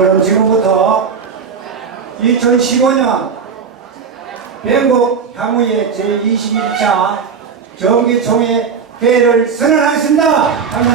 그럼 지금부터 2015년 ben국 향후의 제21차 정기총회 회의를 선언하겠습니다. 한번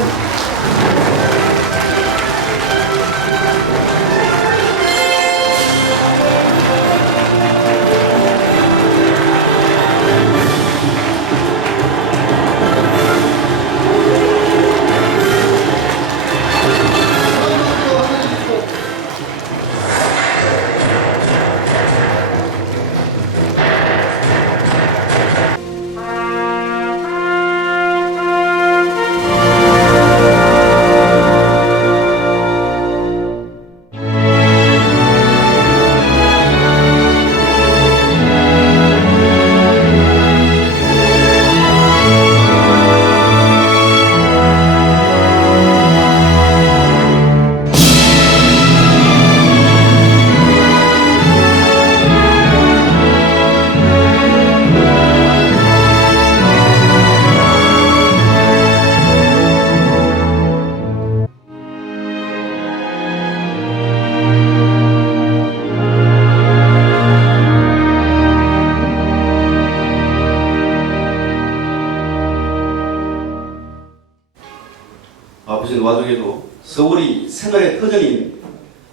서울이 생활의 터전인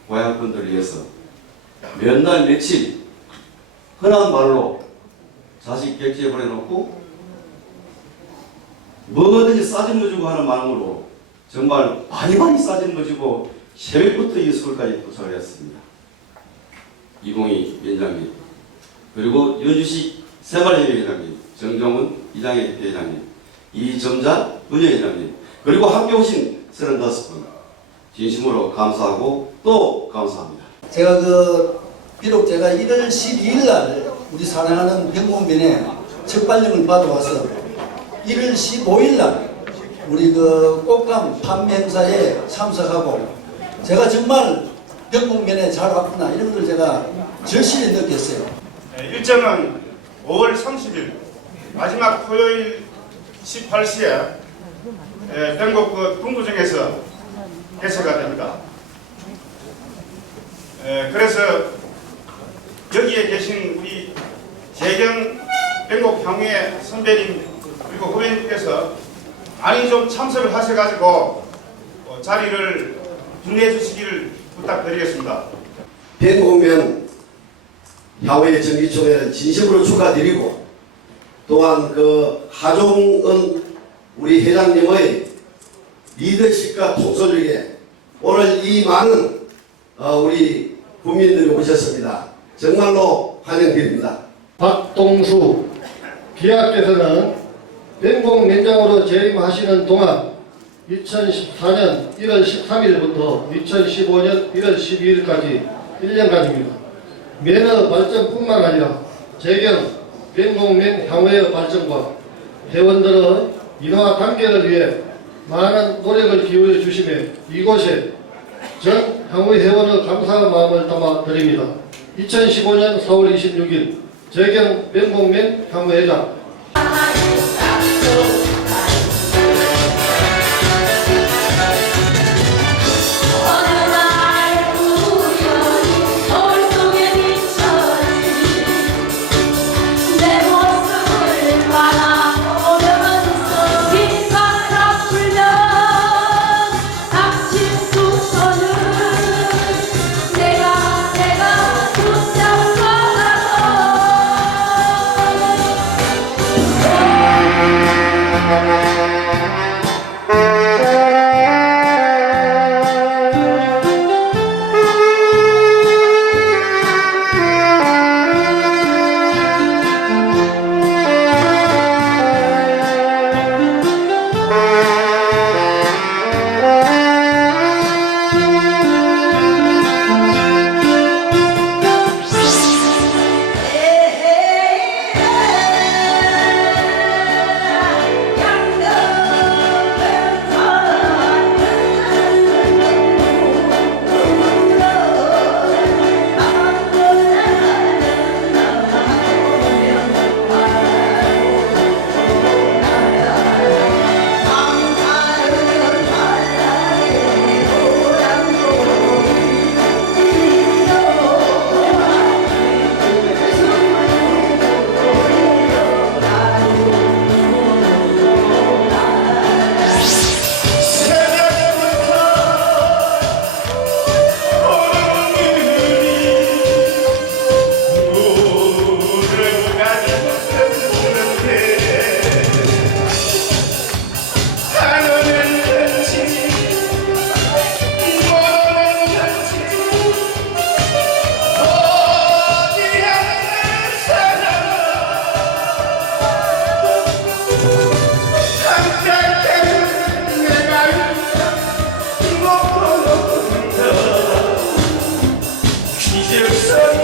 고향분들을 위해서 몇 날 며칠 흔한 말로 자식 객지에 보내놓고 뭐든지 싸짐을 주고 하는 마음으로 정말 많이 많이 싸짐을 주고 새벽부터 이 서울까지 도착을 했습니다. 이공희 위원장님 그리고 윤주식 새마을회의 회장님 정정훈 이장의 회장님 이점자 문예회장님 그리고 함께 오신 35분 진심으로 감사하고 또 감사합니다. 제가 그 비록 제가 1월 12일 날 우리 사랑하는 병공변에 적발령을 받아와서 1월 15일 날 우리 그 꽃감 판매 행사에 참석하고 제가 정말 병공변에 잘 왔구나 이런 걸 제가 절실히 느꼈어요. 네, 일정은 5월 30일 마지막 토요일 18시에 ben국 그 분구정에서 개최가 됩니다. 에, 그래서 여기에 계신 우리 재경 ben국 향후의 선배님 그리고 후배님께서 많이 좀 참석을 하셔가지고 어, 자리를 빛내 주시기를 부탁드리겠습니다. 변공면 향후의 정기총회는 진심으로 축하드리고 또한 그 하종은 우리 회장님의 리더십과 통솔력에 오늘 이 많은 어, 우리 국민들이 오셨습니다. 정말로 환영드립니다. 박동수 기하께서는 ben공 면장으로 재임하시는 동안 2014년 1월 13일부터 2015년 1월 12일까지 1년간입니다. 면허 발전뿐만 아니라 재경 ben공면 향후의 발전과 회원들의 인화 단계를 위해 많은 노력을 기울여 주심에 이곳에 전 향후 회원의 감사의 마음을 담아 드립니다. 2015년 4월 26일 재경 ben공면 향후회장 you so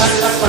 Shalom.